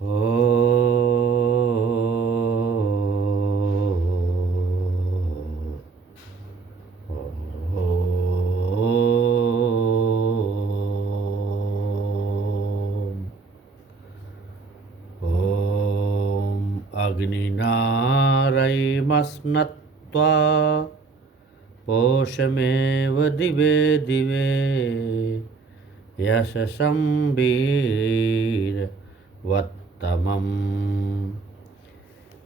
ओ अग्निनारयमस्नत्वा पोषमेव दिवे दिवे यशसं वीरवत्तमम्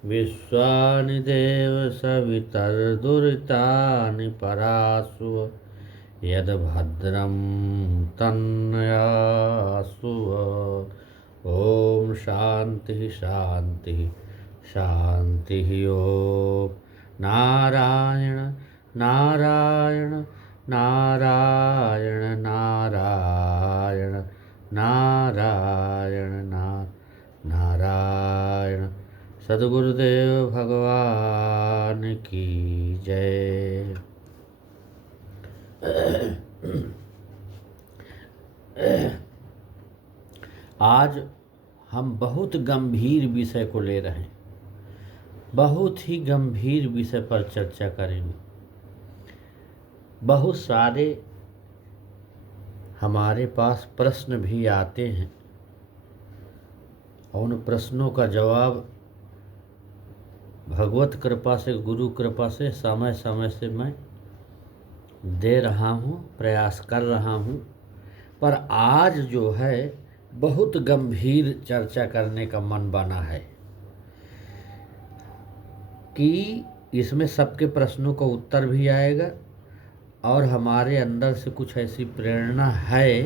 विश्वानि देव सवितर्दुरितानि परासु यद्भद्रं तन्यासु। ओम शांति शांति शांति। ओम नारायण नारायण नारायण नारायण नारायण नारायण। सद्गुरुदेव भगवान की जय। आज हम बहुत गंभीर विषय को ले रहे हैं, बहुत ही गंभीर विषय पर चर्चा करेंगे। बहुत सारे हमारे पास प्रश्न भी आते हैं, और उन प्रश्नों का जवाब भगवत कृपा से, गुरु कृपा से समय समय से मैं दे रहा हूँ, प्रयास कर रहा हूँ। पर आज जो है बहुत गंभीर चर्चा करने का मन बना है कि इसमें सबके प्रश्नों का उत्तर भी आएगा, और हमारे अंदर से कुछ ऐसी प्रेरणा है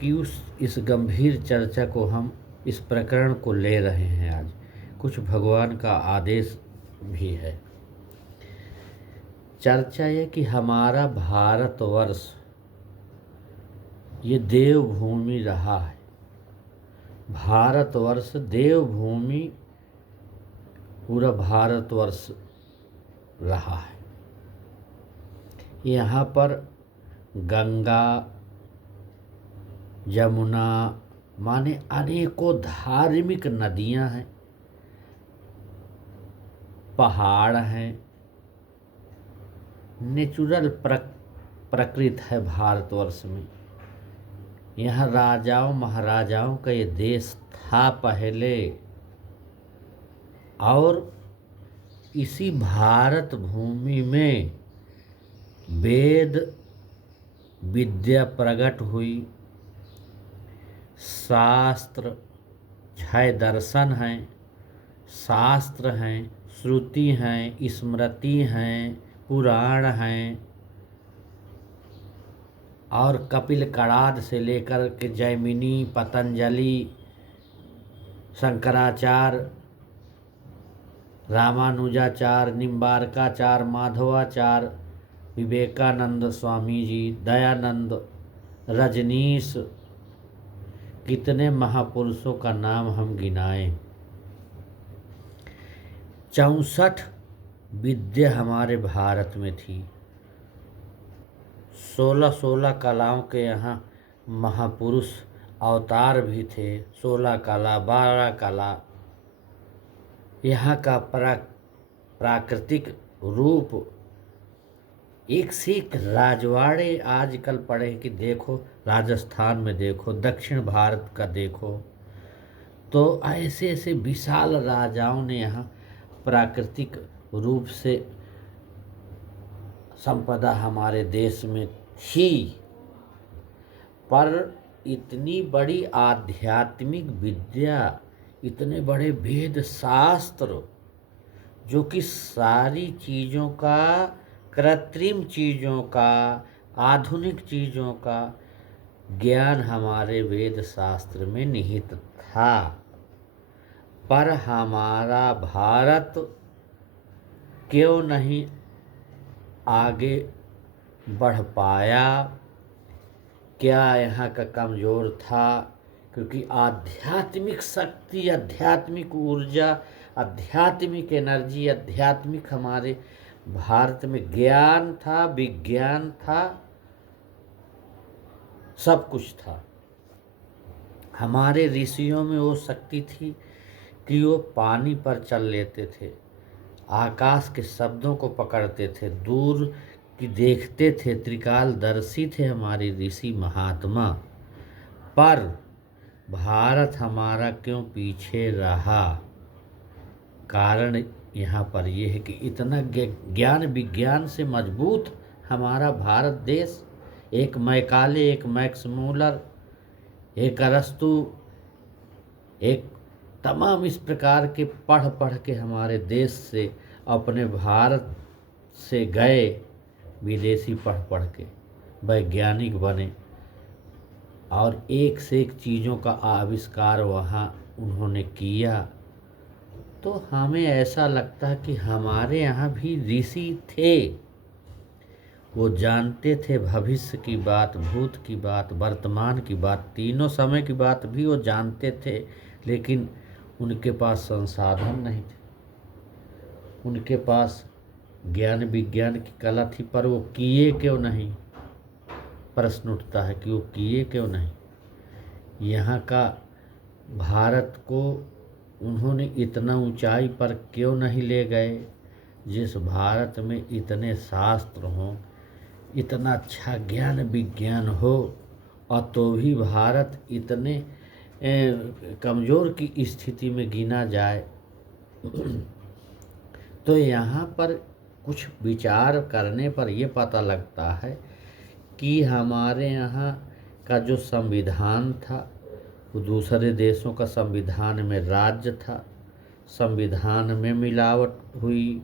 कि इस गंभीर चर्चा को हम, इस प्रकरण को ले रहे हैं। आज कुछ भगवान का आदेश भी है। चर्चा ये कि हमारा भारतवर्ष ये देवभूमि रहा है। भारतवर्ष देवभूमि, पूरा भारतवर्ष रहा है। यहाँ पर गंगा, यमुना माने अनेकों धार्मिक नदियाँ हैं, पहाड़ हैं, नेचुरल प्रकृति है भारतवर्ष में। यहाँ राजाओं महाराजाओं का ये देश था पहले, और इसी भारत भूमि में वेद विद्या प्रकट हुई, शास्त्र, छह दर्शन हैं, शास्त्र हैं, श्रुति हैं, स्मृति हैं, पुराण हैं, और कपिल कणाद से लेकर के जैमिनी, पतंजलि, शंकराचार्य, रामानुजाचार्य, निम्बारकाचार्य, माधवाचार्य, विवेकानंद स्वामी जी, दयानंद, रजनीश, कितने महापुरुषों का नाम हम गिनाएं। 64 विद्या हमारे भारत में थी। 16 कलाओं के यहाँ महापुरुष अवतार भी थे। 16 कला, 12 कला। यहाँ का प्राकृतिक रूप, एक से एक राजवाड़े आजकल पड़े कि देखो, राजस्थान में देखो, दक्षिण भारत का देखो, तो ऐसे ऐसे विशाल राजाओं ने यहाँ प्राकृतिक रूप से संपदा हमारे देश में थी। पर इतनी बड़ी आध्यात्मिक विद्या, इतने बड़े वेद शास्त्र, जो कि सारी चीज़ों का, कृत्रिम चीज़ों का, आधुनिक चीज़ों का ज्ञान हमारे वेद शास्त्र में निहित था। पर हमारा भारत क्यों नहीं आगे बढ़ पाया? क्या यहाँ का कमज़ोर था? क्योंकि आध्यात्मिक शक्ति, आध्यात्मिक ऊर्जा, आध्यात्मिक एनर्जी, आध्यात्मिक हमारे भारत में ज्ञान था, विज्ञान था, सब कुछ था। हमारे ऋषियों में वो शक्ति थी कि वो पानी पर चल लेते थे, आकाश के शब्दों को पकड़ते थे, दूर की देखते थे, त्रिकालदर्शी थे हमारे ऋषि महात्मा। पर भारत हमारा क्यों पीछे रहा? कारण यहाँ पर यह है कि इतना ज्ञान विज्ञान से मजबूत हमारा भारत देश, एक मैकाले, एक मैक्स मूलर, एक अरस्तु, एक तमाम इस प्रकार के पढ़ पढ़ के हमारे देश से, अपने भारत से गए, विदेशी पढ़ पढ़ के वैज्ञानिक बने और एक से एक चीज़ों का आविष्कार वहाँ उन्होंने किया। तो हमें ऐसा लगता है कि हमारे यहाँ भी ऋषि थे, वो जानते थे भविष्य की बात, भूत की बात, वर्तमान की बात, तीनों समय की बात भी वो जानते थे, लेकिन उनके पास संसाधन नहीं थे, उनके पास ज्ञान विज्ञान की कला थी, पर वो किए क्यों नहीं? प्रश्न उठता है कि वो किए क्यों नहीं? यहाँ का भारत को उन्होंने इतना ऊंचाई पर क्यों नहीं ले गए? जिस भारत में इतने शास्त्र हों, इतना अच्छा ज्ञान विज्ञान हो, और तो भी भारत इतने कमज़ोर की स्थिति में गिना जाए। तो यहाँ पर कुछ विचार करने पर ये पता लगता है कि हमारे यहाँ का जो संविधान था वो दूसरे देशों का संविधान में राज्य था, संविधान में मिलावट हुई,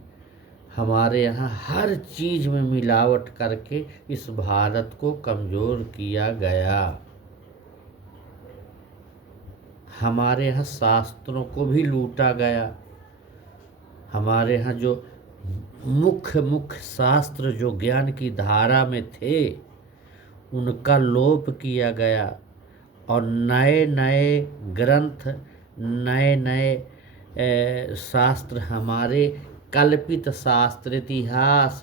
हमारे यहाँ हर चीज़ में मिलावट करके इस भारत को कमज़ोर किया गया। हमारे यहाँ शास्त्रों को भी लूटा गया, हमारे यहाँ जो मुख्य मुख्य शास्त्र जो ज्ञान की धारा में थे उनका लोप किया गया, और नए नए ग्रंथ, नए नए शास्त्र, हमारे कल्पित शास्त्र, इतिहास,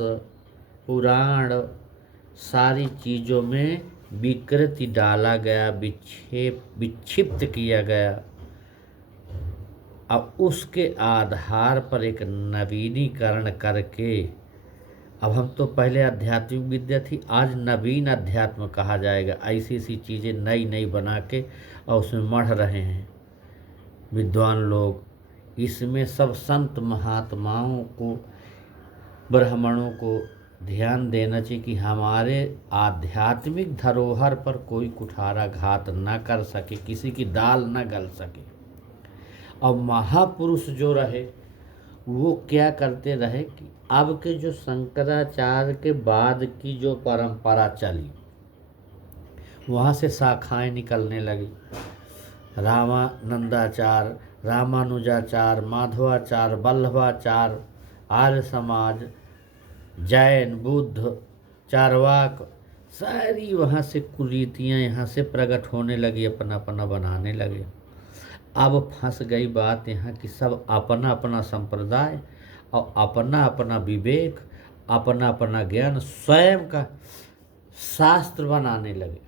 पुराण, सारी चीज़ों में विकृति डाला गया, विक्षिप्त किया गया। अब उसके आधार पर एक नवीनीकरण करके, अब हम तो पहले आध्यात्मिक विद्या थी, आज नवीन अध्यात्म कहा जाएगा। ऐसी ऐसी चीज़ें नई नई बना के और उसमें मढ़ रहे हैं विद्वान लोग। इसमें सब संत महात्माओं को, ब्राह्मणों को ध्यान देना चाहिए कि हमारे आध्यात्मिक धरोहर पर कोई कुठाराघात न कर सके, किसी की दाल न गल सके। और महापुरुष जो रहे वो क्या करते रहे कि अब के जो शंकराचार्य के बाद की जो परंपरा चली, वहाँ से शाखाएं निकलने लगी। रामानंदाचार्य, रामानुजाचार्य, माधवाचार्य, वल्लभाचार्य, आर्य समाज, जैन, बुद्ध, चारवाक, सारी वहाँ से कुरीतियाँ यहाँ से प्रकट होने लगी, अपना अपना बनाने लगे। अब फंस गई बात यहाँ कि सब अपना अपना संप्रदाय और अपना अपना विवेक, अपना अपना ज्ञान, स्वयं का शास्त्र बनाने लगे,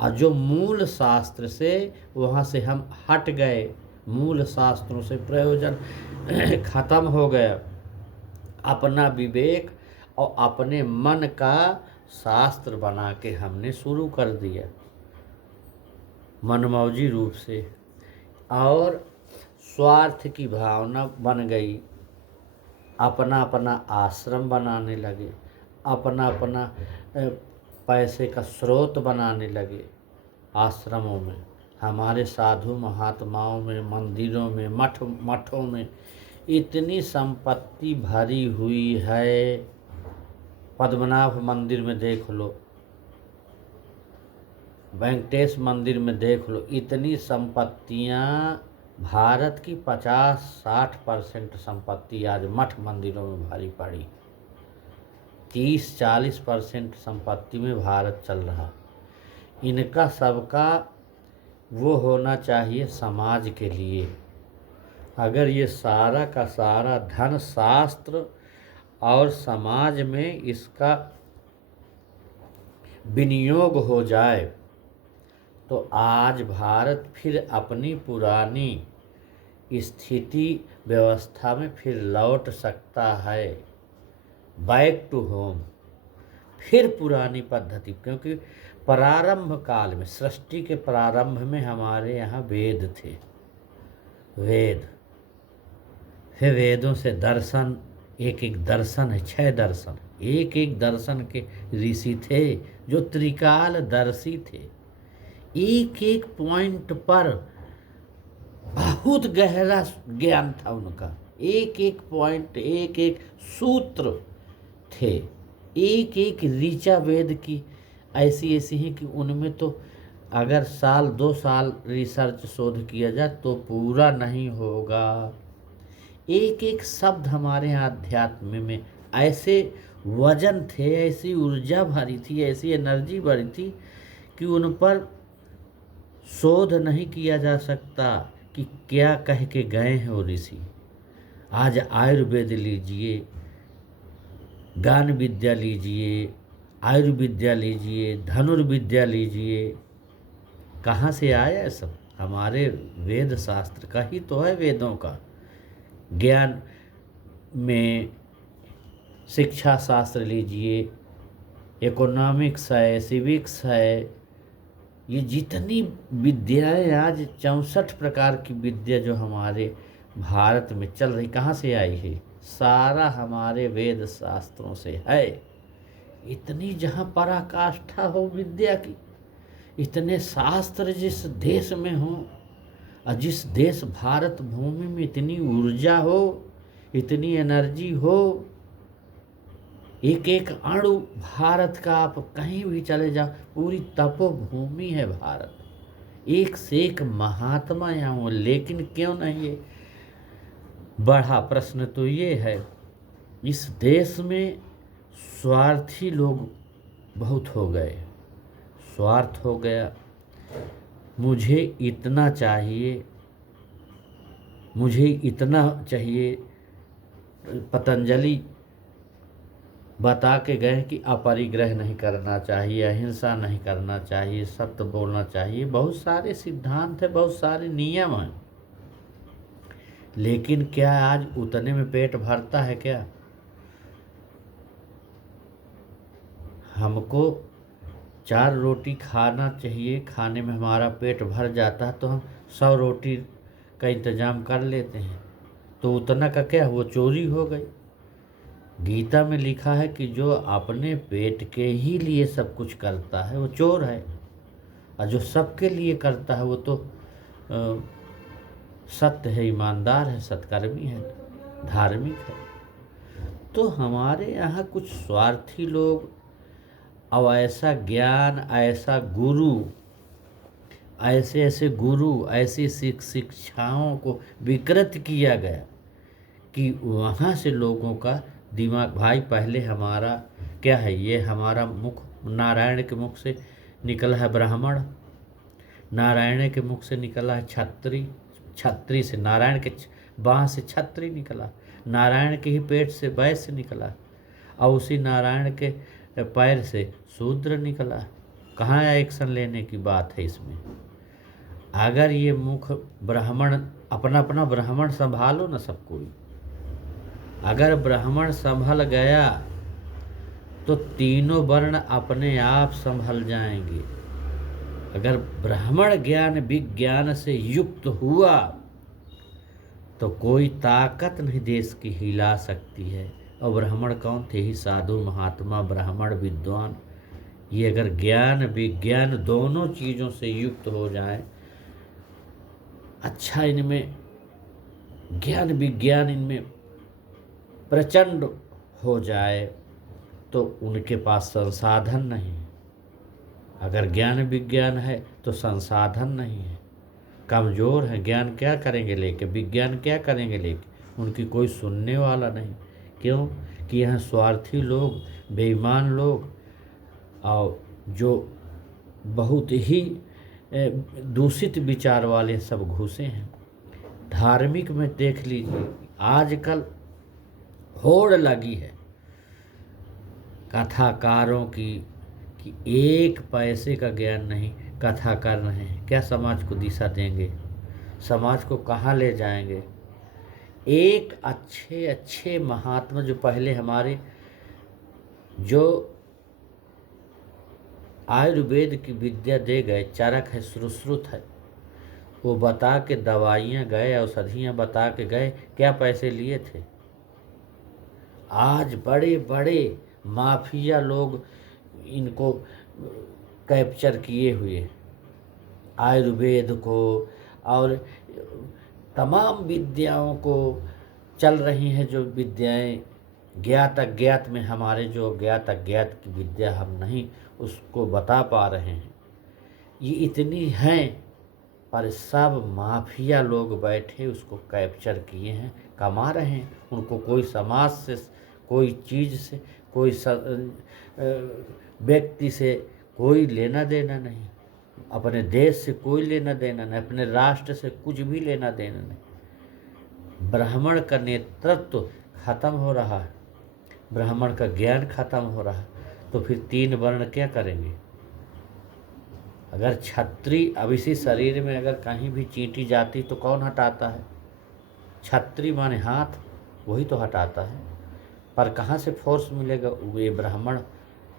और जो मूल शास्त्र से वहाँ से हम हट गए, मूल शास्त्रों से प्रयोजन खत्म हो गया। अपना विवेक और अपने मन का शास्त्र बना के हमने शुरू कर दिया मनमौजी रूप से, और स्वार्थ की भावना बन गई। अपना अपना आश्रम बनाने लगे, अपना अपना पैसे का स्रोत बनाने लगे आश्रमों में। हमारे साधु महात्माओं में, मंदिरों में, मठों में इतनी संपत्ति भरी हुई है। पद्मनाभ मंदिर में देख लो, वेंकटेश मंदिर में देख लो, इतनी संपत्तियां, भारत की 50-60% संपत्ति आज मठ मंदिरों में भरी पड़ी। 30-40% संपत्ति में भारत चल रहा। इनका सबका वो होना चाहिए समाज के लिए। अगर ये सारा का सारा धन शास्त्र और समाज में इसका विनियोग हो जाए तो आज भारत फिर अपनी पुरानी स्थिति व्यवस्था में फिर लौट सकता है, बैक टू होम, फिर पुरानी पद्धति। क्योंकि प्रारंभ काल में, सृष्टि के प्रारंभ में हमारे यहाँ वेद थे, वेद, फिर वेदों से दर्शन, एक एक दर्शन है, 6 दर्शन, एक एक दर्शन के ऋषि थे जो त्रिकालदर्शी थे। एक एक पॉइंट पर बहुत गहरा ज्ञान था उनका, एक एक पॉइंट, एक एक सूत्र थे, एक एक ऋचा वेद की ऐसी ऐसी ही कि उनमें तो अगर 1-2 साल रिसर्च शोध किया जाए तो पूरा नहीं होगा। एक एक शब्द हमारे आध्यात्म में ऐसे वजन थे, ऐसी ऊर्जा भरी थी, ऐसी एनर्जी भरी थी कि उन पर शोध नहीं किया जा सकता कि क्या कह के गए हैं वो ऋषि। आज आयुर्वेद लीजिए, गान विद्या लीजिए, आयुर्विद्या लीजिए, धनुर्विद्या लीजिए, कहाँ से आया है सब? हमारे वेद शास्त्र का ही तो है। वेदों का ज्ञान में शिक्षा शास्त्र लीजिए, इकोनॉमिक्स है, सिविक्स है, ये जितनी विद्याएं आज 64 प्रकार की विद्या जो हमारे भारत में चल रही, कहाँ से आई है? सारा हमारे वेद शास्त्रों से है। इतनी जहाँ पराकाष्ठा हो विद्या की, इतने शास्त्र जिस देश में हो, और जिस देश भारत भूमि में इतनी ऊर्जा हो, इतनी एनर्जी हो, एक एक अणु भारत का, आप कहीं भी चले जाओ, पूरी तपोभूमि है भारत, एक से एक महात्मा यहाँ हो। लेकिन क्यों नहीं है? बड़ा प्रश्न तो ये है, इस देश में स्वार्थी लोग बहुत हो गए, स्वार्थ हो गया, मुझे इतना चाहिए, मुझे इतना चाहिए। पतंजलि बता के गए कि अपरिग्रह नहीं करना चाहिए, अहिंसा नहीं करना चाहिए, सत्य बोलना चाहिए, बहुत सारे सिद्धांत हैं, बहुत सारे नियम हैं। लेकिन क्या आज उतने में पेट भरता है क्या? हमको 4 रोटी खाना चाहिए, खाने में हमारा पेट भर जाता है तो हम 100 रोटी का इंतजाम कर लेते हैं, तो उतना का क्या, वो चोरी हो गई। गीता में लिखा है कि जो अपने पेट के ही लिए सब कुछ करता है वो चोर है, और जो सबके लिए करता है वो तो सत्य है, ईमानदार है, सत्कर्मी है, धार्मिक है। तो हमारे यहाँ कुछ स्वार्थी लोग, और ऐसा ज्ञान, ऐसा गुरु, ऐसे ऐसे गुरु, ऐसी शिक्षाओं को विकृत किया गया कि वहाँ से लोगों का दिमाग, भाई पहले हमारा क्या है, ये हमारा मुख नारायण के मुख से निकला है ब्राह्मण, नारायण के मुख से निकला है क्षत्रिय, क्षत्रिय से नारायण के बाँह से क्षत्रिय निकला, नारायण के ही पेट से वैश्य निकला, और उसी नारायण के पैर से शूद्र निकला। कहाँ एक्शन लेने की बात है इसमें? अगर ये मुख ब्राह्मण, अपना अपना ब्राह्मण संभालो ना सब कोई, अगर ब्राह्मण संभल गया तो तीनों वर्ण अपने आप संभल जाएंगे। अगर ब्राह्मण ज्ञान विज्ञान से युक्त हुआ तो कोई ताकत नहीं देश की हिला सकती है। और ब्राह्मण कौन थे? ही साधु महात्मा, ब्राह्मण विद्वान। ये अगर ज्ञान विज्ञान दोनों चीज़ों से युक्त हो जाए, अच्छा इनमें ज्ञान विज्ञान इनमें प्रचंड हो जाए, तो उनके पास संसाधन नहीं है। अगर ज्ञान विज्ञान है तो संसाधन नहीं है, कमज़ोर है। ज्ञान क्या करेंगे लेके, विज्ञान क्या करेंगे लेके? उनकी कोई सुनने वाला नहीं। क्यों? कि यहाँ स्वार्थी लोग, बेईमान लोग, और जो बहुत ही दूषित विचार वाले सब घुसे हैं। धार्मिक में देख लीजिए, आजकल होड़ लगी है कथाकारों की कि 1 पैसे का ज्ञान नहीं, कथा कर रहे हैं, क्या समाज को दिशा देंगे, समाज को कहाँ ले जाएंगे। एक अच्छे अच्छे महात्मा जो पहले हमारे जो आयुर्वेद की विद्या दे गए, चरक है, सुश्रुत है, वो बता के दवाइयाँ गए, औषधियाँ बता के गए, क्या पैसे लिए थे। आज बड़े बड़े माफिया लोग इनको कैप्चर किए हुए, आयुर्वेद को और तमाम विद्याओं को चल रही हैं, जो विद्याएं ज्ञात अज्ञात में हमारे जो ज्ञात अज्ञात की विद्या हम नहीं उसको बता पा रहे हैं, ये इतनी हैं, पर सब माफिया लोग बैठे उसको कैप्चर किए हैं, कमा रहे हैं। उनको कोई समाज से, कोई चीज़ से, कोई व्यक्ति से कोई लेना देना नहीं, अपने देश से कोई लेना देना नहीं, अपने राष्ट्र से कुछ भी लेना देना नहीं। ब्राह्मण का नेतृत्व खत्म हो रहा है, ब्राह्मण का ज्ञान खत्म हो रहा है, तो फिर 3 वर्ण क्या करेंगे। अगर छत्री अब इसी शरीर में अगर कहीं भी चींटी जाती तो कौन हटाता है, छत्री माने हाथ, वही तो हटाता है। पर कहाँ से फोर्स मिलेगा, ये ब्राह्मण,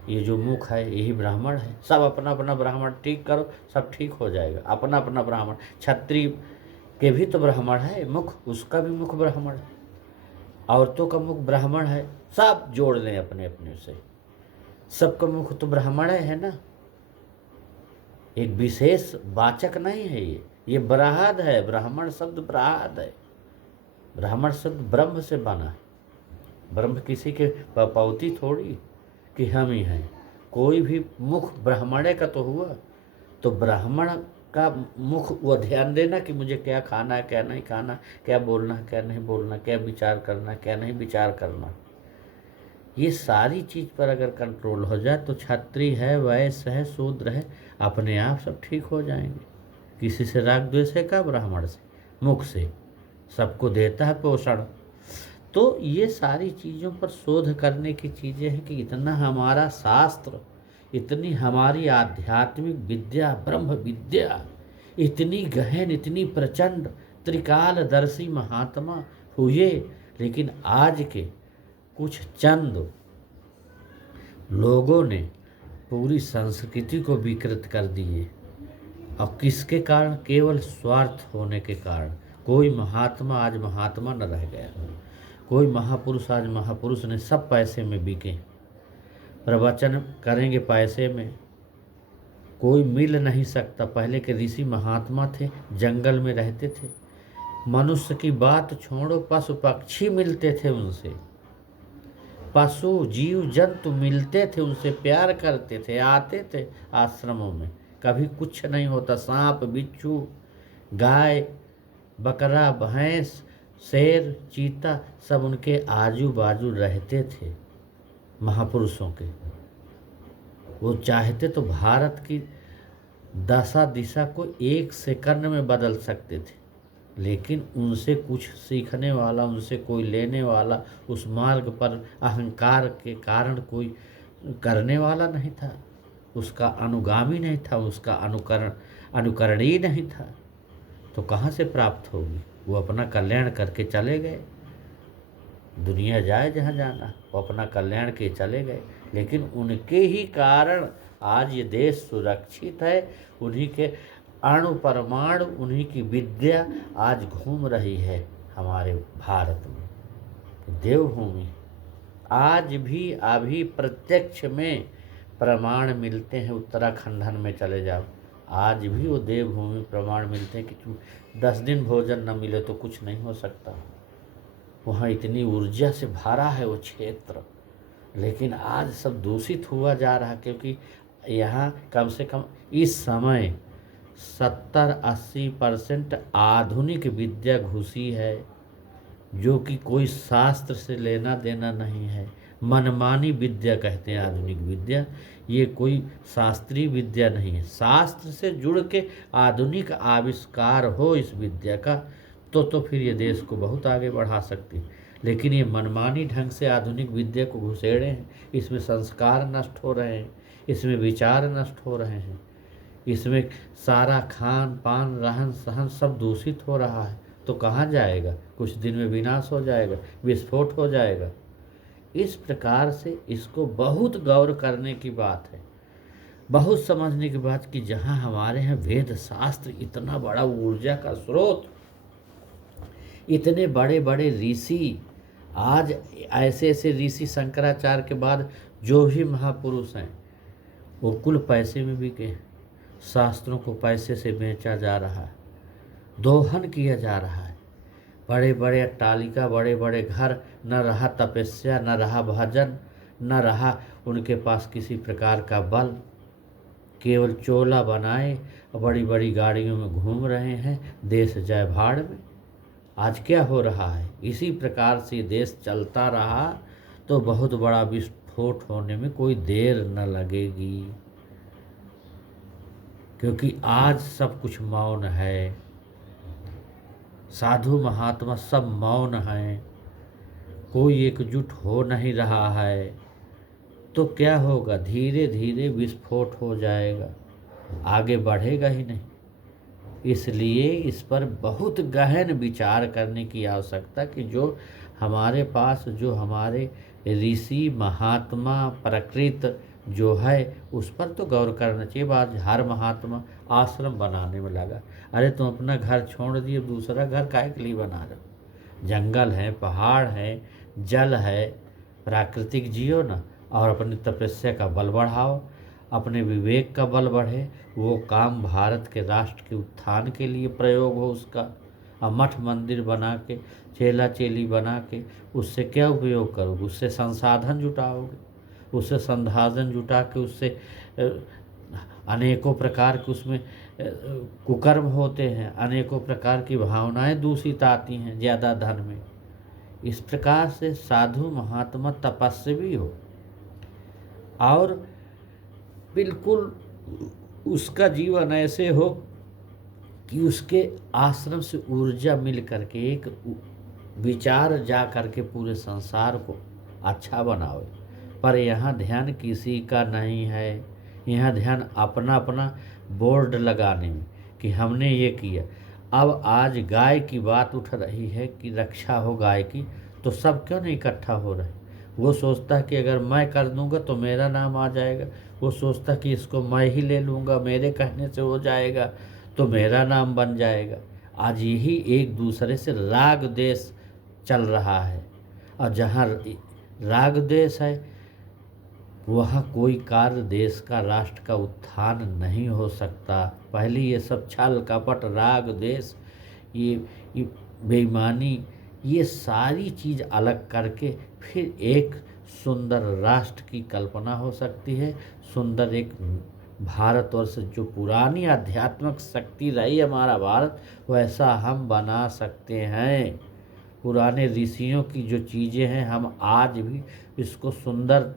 ये जो मुख है यही ब्राह्मण है। सब अपना अपना ब्राह्मण ठीक करो, सब ठीक हो जाएगा, अपना अपना ब्राह्मण। छत्री के भी तो ब्राह्मण है मुख, उसका भी मुख ब्राह्मण है, औरतों का मुख ब्राह्मण है, सब जोड़ लें अपने अपने से, सबका मुख तो ब्राह्मण है ना। एक विशेष वाचक नहीं है ये ब्राहद है। ब्राह्मण शब्द ब्राहद है, ब्राह्मण शब्द ब्रह्म से बना है। ब्रह्म किसी के पपौती थोड़ी कि हम ही हैं, कोई भी मुख ब्राह्मणे का तो हुआ। तो ब्राह्मण का मुख वो ध्यान देना कि मुझे क्या खाना है, क्या नहीं खाना, क्या बोलना है, क्या नहीं बोलना, क्या विचार करना, क्या नहीं विचार करना, ये सारी चीज़ पर अगर कंट्रोल हो जाए तो क्षत्रिय है, वैश्य है, शूद्र है, अपने आप सब ठीक हो जाएंगे। किसी से राग द्वेष है का, ब्राह्मण से, मुख से सबको देता है पोषण। तो ये सारी चीज़ों पर शोध करने की चीज़ें हैं कि इतना हमारा शास्त्र, इतनी हमारी आध्यात्मिक विद्या, ब्रह्म विद्या इतनी गहन, इतनी प्रचंड, त्रिकालदर्शी महात्मा हुए, लेकिन आज के कुछ चंद लोगों ने पूरी संस्कृति को विकृत कर दिए। और किसके कारण, केवल स्वार्थ होने के कारण। कोई महात्मा आज महात्मा न रह गया, कोई महापुरुष आज महापुरुष ने, सब पैसे में बिके, प्रवचन करेंगे पैसे में, कोई मिल नहीं सकता। पहले के ऋषि महात्मा थे, जंगल में रहते थे, मनुष्य की बात छोड़ो, पशु पक्षी मिलते थे उनसे, पशु जीव जंतु मिलते थे उनसे, प्यार करते थे, आते थे आश्रमों में, कभी कुछ नहीं होता। सांप बिच्छू, गाय बकरा, भैंस, शेर, चीता सब उनके आजू बाजू रहते थे महापुरुषों के। वो चाहते तो भारत की दशा दिशा को 1 सेकंड में बदल सकते थे, लेकिन उनसे कुछ सीखने वाला, उनसे कोई लेने वाला, उस मार्ग पर अहंकार के कारण कोई करने वाला नहीं था, उसका अनुगामी नहीं था, उसका अनुकरणीय नहीं था। तो कहाँ से प्राप्त होगी। वो अपना कल्याण करके चले गए, दुनिया जाए जहाँ जाना, वो अपना कल्याण के चले गए, लेकिन उनके ही कारण आज ये देश सुरक्षित है। उन्हीं के अणु परमाणु, उन्हीं की विद्या आज घूम रही है हमारे भारत में। देवभूमि आज भी अभी प्रत्यक्ष में प्रमाण मिलते हैं, उत्तराखंड में चले जाओ, आज भी वो देवभूमि प्रमाण मिलते हैं कि 10 दिन भोजन न मिले तो कुछ नहीं हो सकता। वहाँ इतनी ऊर्जा से भरा है वो क्षेत्र, लेकिन आज सब दूषित हुआ जा रहा है, क्योंकि यहाँ कम से कम इस समय 70-80% आधुनिक विद्या घुसी है, जो कि कोई शास्त्र से लेना देना नहीं है। मनमानी विद्या कहते हैं आधुनिक विद्या, ये कोई शास्त्रीय विद्या नहीं है। शास्त्र से जुड़ के आधुनिक आविष्कार हो इस विद्या का, तो फिर ये देश को बहुत आगे बढ़ा सकती है। लेकिन ये मनमानी ढंग से आधुनिक विद्या को घुसेड़े हैं, इसमें संस्कार नष्ट हो रहे हैं, इसमें विचार नष्ट हो रहे हैं, इसमें सारा खान पान रहन सहन सब दूषित हो रहा है, तो कहाँ जाएगा? कुछ दिन में विनाश हो जाएगा, विस्फोट हो जाएगा। इस प्रकार से इसको बहुत गौर करने की बात है, बहुत समझने की बात कि जहाँ हमारे यहाँ वेद शास्त्र इतना बड़ा ऊर्जा का स्रोत, इतने बड़े बड़े ऋषि, आज ऐसे ऐसे ऋषि शंकराचार्य के बाद जो भी महापुरुष हैं वो कुल पैसे में बिके हैं। शास्त्रों को पैसे से बेचा जा रहा है, दोहन किया जा रहा है। बड़े बड़े अट्टालिका, बड़े बड़े घर, न रहा तपस्या, न रहा भजन, न रहा उनके पास किसी प्रकार का बल, केवल चोला बनाए और बड़ी बड़ी गाड़ियों में घूम रहे हैं, देश जय भाड़ में। आज क्या हो रहा है? इसी प्रकार से देश चलता रहा तो बहुत बड़ा विस्फोट होने में कोई देर न लगेगी, क्योंकि आज सब कुछ मौन है। साधु महात्मा सब मौन हैं, कोई एकजुट हो नहीं रहा है, तो क्या होगा? धीरे धीरे विस्फोट हो जाएगा, आगे बढ़ेगा ही नहीं। इसलिए इस पर बहुत गहन विचार करने की आवश्यकता कि जो हमारे पास, जो हमारे ऋषि महात्मा प्रकृत जो है उस पर तो गौर करना चाहिए। आज हर महात्मा आश्रम बनाने में लगा। अरे तुम अपना घर छोड़ दिए, दूसरा घर काहे के लिए बना रहे हो? जंगल है, पहाड़ है, जल है, प्राकृतिक जियो ना, और अपनी तपस्या का बल बढ़ाओ, अपने विवेक का बल बढ़े। वो काम भारत के राष्ट्र के उत्थान के लिए प्रयोग हो उसका। और मठ मंदिर बना के, चेला चेली बना के उससे क्या उपयोग करोगे? उससे संसाधन जुटाओगे, उससे संसाधन जुटा के उससे अनेकों प्रकार के उसमें कुकर्म होते हैं, अनेकों प्रकार की भावनाएं दूषित आती हैं ज़्यादा धन में। इस प्रकार से साधु महात्मा तपस्वी हो और बिल्कुल उसका जीवन ऐसे हो कि उसके आश्रम से ऊर्जा मिल करके एक विचार जा करके पूरे संसार को अच्छा बनाओ। पर यहाँ ध्यान किसी का नहीं है, यहाँ ध्यान अपना अपना बोर्ड लगाने में कि हमने ये किया। अब आज गाय की बात उठ रही है कि रक्षा हो गाय की, तो सब क्यों नहीं इकट्ठा हो रहे? वो सोचता है कि अगर मैं कर दूंगा तो मेरा नाम आ जाएगा, वो सोचता है कि इसको मैं ही ले लूँगा, मेरे कहने से हो जाएगा तो मेरा नाम बन जाएगा। आज यही एक दूसरे से राग देश चल रहा है, और जहाँ राग देश है वहाँ कोई कार्य देश का, राष्ट्र का उत्थान नहीं हो सकता। पहले ये सब छल कपट, राग देश, ये बेईमानी, ये सारी चीज़ अलग करके फिर एक सुंदर राष्ट्र की कल्पना हो सकती है। सुंदर एक भारतवर्ष, जो पुरानी आध्यात्मिक शक्ति रही हमारा भारत, वैसा हम बना सकते हैं। पुराने ऋषियों की जो चीज़ें हैं हम आज भी इसको सुंदर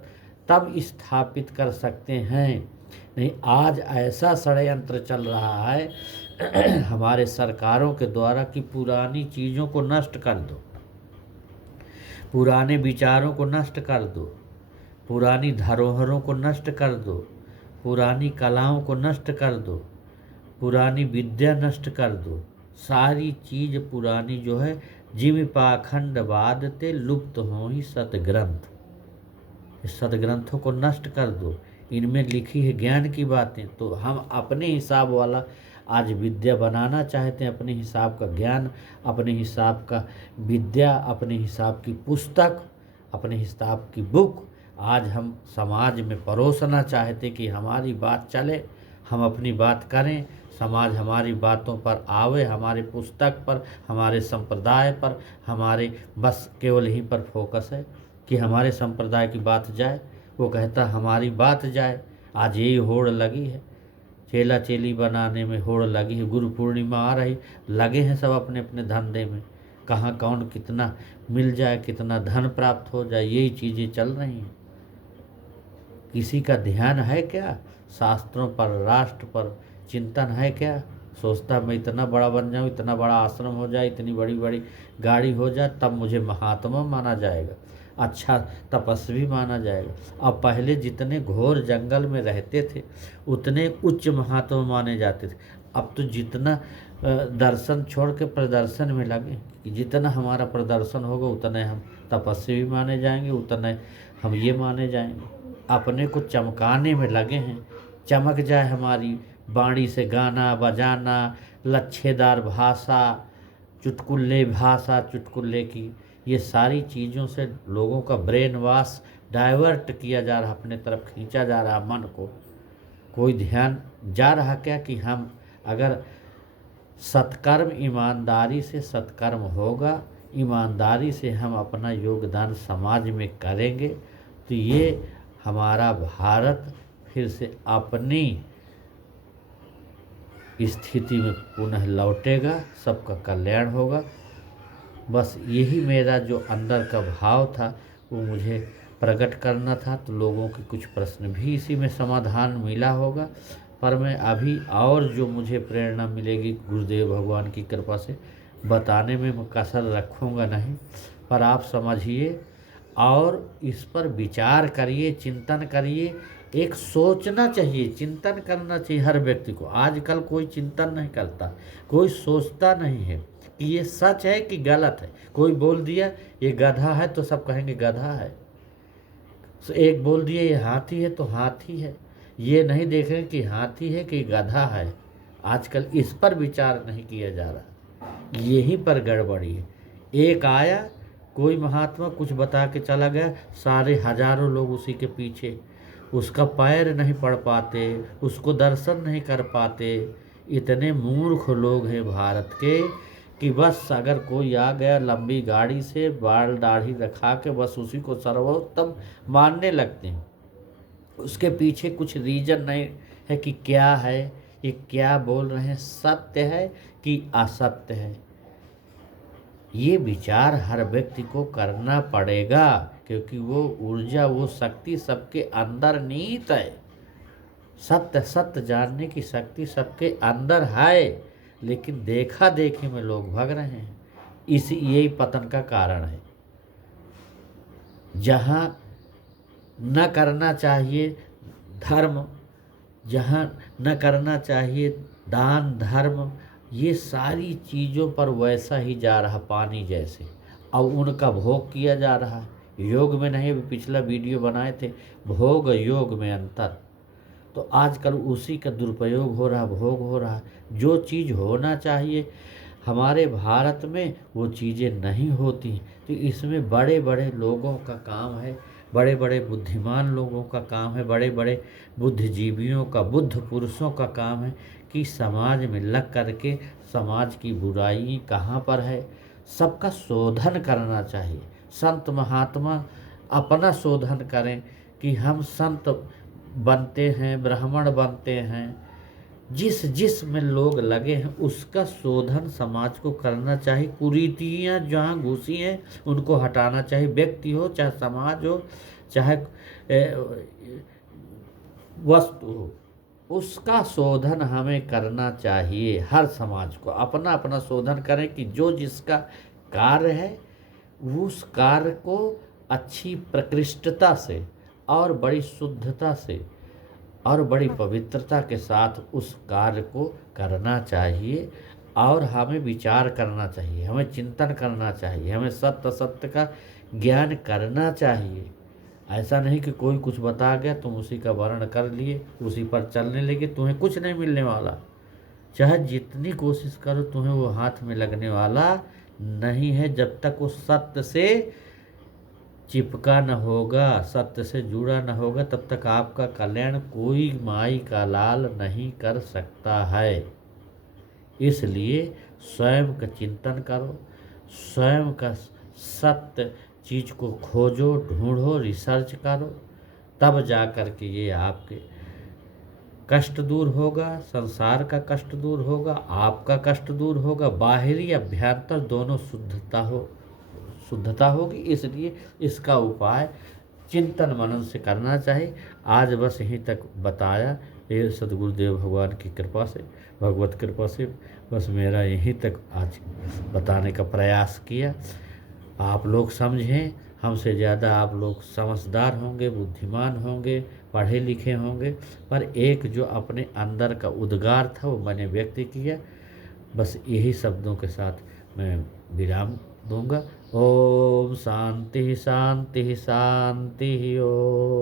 तब स्थापित कर सकते हैं। नहीं, आज ऐसा षड्यंत्र चल रहा है हमारे सरकारों के द्वारा कि पुरानी चीज़ों को नष्ट कर दो, पुराने विचारों को नष्ट कर दो, पुरानी धरोहरों को नष्ट कर दो, पुरानी कलाओं को नष्ट कर दो, पुरानी विद्या नष्ट कर दो। सारी चीज़ पुरानी जो है, जिम पाखंड बाद ते लुप्त हो ही सतग्रंथ, इस सदग्रंथों को नष्ट कर दो। इनमें लिखी है ज्ञान की बातें, तो हम अपने हिसाब वाला आज विद्या बनाना चाहते हैं, अपने हिसाब का ज्ञान, अपने हिसाब का विद्या, अपने हिसाब की पुस्तक, अपने हिसाब की बुक आज हम समाज में परोसना चाहते कि हमारी बात चले, हम अपनी बात करें, समाज हमारी बातों पर आवे, हमारे पुस्तक पर, हमारे संप्रदाय पर, हमारे बस केवल यहीं पर फोकस है कि हमारे संप्रदाय की बात जाए। वो कहता हमारी बात जाए। आज यही होड़ लगी है, चेला चेली बनाने में होड़ लगी है। गुरु पूर्णिमा आ रही, लगे हैं सब अपने अपने धंधे में, कहाँ कौन कितना मिल जाए, कितना धन प्राप्त हो जाए, यही चीज़ें चल रही हैं। किसी का ध्यान है क्या? शास्त्रों पर, राष्ट्र पर चिंतन है क्या? सोचता मैं इतना बड़ा बन जाऊँ, इतना बड़ा आश्रम हो जाए, इतनी बड़ी बड़ी गाड़ी हो जाए, तब मुझे महात्मा माना जाएगा। अच्छा तपस्वी माना जाएगा। अब पहले जितने घोर जंगल में रहते थे उतने उच्च महात्मा माने जाते थे। अब तो जितना दर्शन छोड़ के प्रदर्शन में लगे कि जितना हमारा प्रदर्शन होगा उतने हम तपस्वी माने जाएंगे, उतने हम ये माने जाएंगे। अपने को चमकाने में लगे हैं, चमक जाए हमारी वाणी से, गाना बजाना, लच्छेदार भाषा, चुटकुल्ले भाषा चुटकुल्ले की, ये सारी चीज़ों से लोगों का ब्रेन वॉश डाइवर्ट किया जा रहा, अपने तरफ खींचा जा रहा मन को। कोई ध्यान जा रहा क्या कि हम अगर सत्कर्म ईमानदारी से सत्कर्म होगा, ईमानदारी से हम अपना योगदान समाज में करेंगे तो ये हमारा भारत फिर से अपनी स्थिति में पुनः लौटेगा, सबका कल्याण होगा। बस यही मेरा जो अंदर का भाव था वो मुझे प्रकट करना था। तो लोगों के कुछ प्रश्न भी इसी में समाधान मिला होगा, पर मैं अभी और जो मुझे प्रेरणा मिलेगी गुरुदेव भगवान की कृपा से बताने में मैं कसर रखूँगा नहीं। पर आप समझिए और इस पर विचार करिए, चिंतन करिए। एक सोचना चाहिए, चिंतन करना चाहिए हर व्यक्ति को। आजकल कोई चिंतन नहीं करता, कोई सोचता नहीं है कि ये सच है कि गलत है। कोई बोल दिया ये गधा है तो सब कहेंगे गधा है, एक बोल दिया ये हाथी है तो हाथी है। ये नहीं देखें कि हाथी है कि गधा है। आजकल इस पर विचार नहीं किया जा रहा, यहीं पर गड़बड़ी है। एक आया कोई महात्मा कुछ बता के चला गया, सारे हजारों लोग उसी के पीछे, उसका पैर नहीं पड़ पाते, उसको दर्शन नहीं कर पाते। इतने मूर्ख लोग हैं भारत के कि बस अगर कोई आ गया लंबी गाड़ी से बाल दाढ़ी रखा के बस उसी को सर्वोत्तम मानने लगते हैं। उसके पीछे कुछ रीजन नहीं है कि क्या है, ये क्या बोल रहे हैं, सत्य है कि असत्य है। ये विचार हर व्यक्ति को करना पड़ेगा, क्योंकि वो ऊर्जा, वो शक्ति सबके अंदर निहित है। सत्य सत्य जानने की शक्ति सबके अंदर है, लेकिन देखा देखी में लोग भाग रहे हैं। इसी यही पतन का कारण है। जहाँ न करना चाहिए धर्म, जहाँ न करना चाहिए दान धर्म, ये सारी चीज़ों पर वैसा ही जा रहा पानी जैसे। अब उनका भोग किया जा रहा है। योग में नहीं, पिछला वीडियो बनाए थे भोग योग में अंतर। तो आजकल उसी का दुरुपयोग हो रहा, भोग हो रहा। जो चीज़ होना चाहिए हमारे भारत में वो चीज़ें नहीं होती। तो इसमें बड़े बड़े लोगों का काम है, बड़े बड़े बुद्धिमान लोगों का काम है, बड़े बड़े बुद्धिजीवियों का, बुद्ध पुरुषों का काम है कि समाज में लग करके समाज की बुराई कहाँ पर है सबका शोधन करना चाहिए। संत महात्मा अपना शोधन करें कि हम संत बनते हैं, ब्राह्मण बनते हैं, जिस जिस में लोग लगे हैं उसका शोधन समाज को करना चाहिए। कुरीतियाँ जहाँ घुसी हैं उनको हटाना चाहिए। व्यक्ति हो चाहे समाज हो चाहे वस्तु हो, उसका शोधन हमें करना चाहिए। हर समाज को अपना अपना शोधन करें कि जो जिसका कार्य है उस कार्य को अच्छी प्रकृष्टता से और बड़ी शुद्धता से और बड़ी पवित्रता के साथ उस कार्य को करना चाहिए। और हमें विचार करना चाहिए, हमें चिंतन करना चाहिए, हमें सत्य असत्य का ज्ञान करना चाहिए। ऐसा नहीं कि कोई कुछ बता गया तुम उसी का वर्ण कर लिए, उसी पर चलने लगे, तुम्हें कुछ नहीं मिलने वाला। चाहे जितनी कोशिश करो तुम्हें वो हाथ में लगने वाला नहीं है। जब तक वो सत्य से चिपका न होगा, सत्य से जुड़ा न होगा, तब तक आपका कल्याण कोई माई का लाल नहीं कर सकता है। इसलिए स्वयं का चिंतन करो, स्वयं का सत्य चीज़ को खोजो, ढूंढो, रिसर्च करो, तब जा कर के ये आपके कष्ट दूर होगा, संसार का कष्ट दूर होगा, आपका कष्ट दूर होगा, बाहरी अभ्यंतर दोनों शुद्धता होगी। इसलिए इसका उपाय चिंतन मनन से करना चाहिए। आज बस यहीं तक बताया, ये सदगुरुदेव भगवान की कृपा से, भगवत कृपा से बस मेरा यहीं तक आज बताने का प्रयास किया। आप लोग समझें, हमसे ज़्यादा आप लोग समझदार होंगे, बुद्धिमान होंगे, पढ़े लिखे होंगे, पर एक जो अपने अंदर का उद्गार था वो मैंने व्यक्त किया। बस यही शब्दों के साथ मैं विराम दूंगा। ओम शांति शांति शांति। ओम।